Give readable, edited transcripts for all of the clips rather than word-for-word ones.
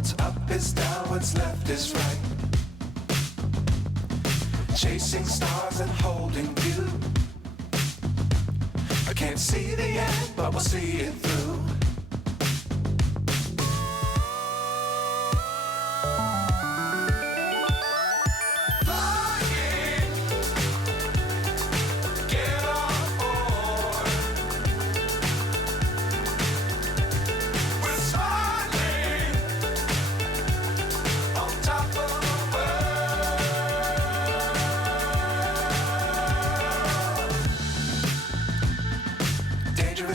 What's up is down, what's left is right. Chasing stars and holding you. I can't see the end, but we'll see it through.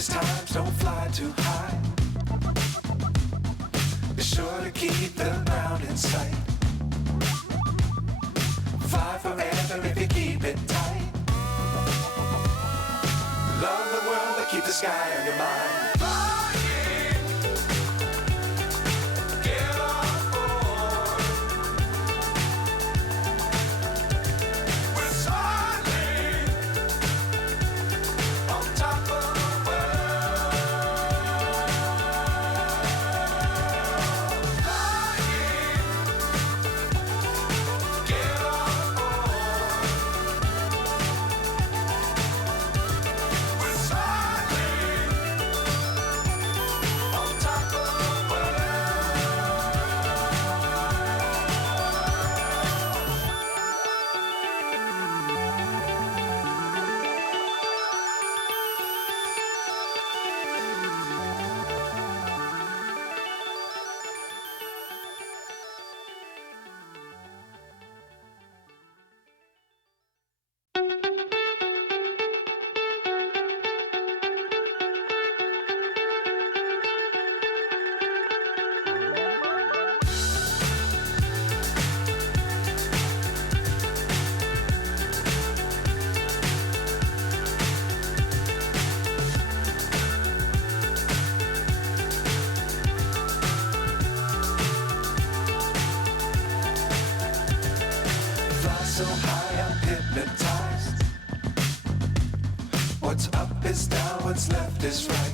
Times don't fly too high. Be sure to keep the ground in sight. Fly forever if you keep it tight. Love the world but keep the sky on your mind. So high I'm hypnotized. What's up is down, what's left is right.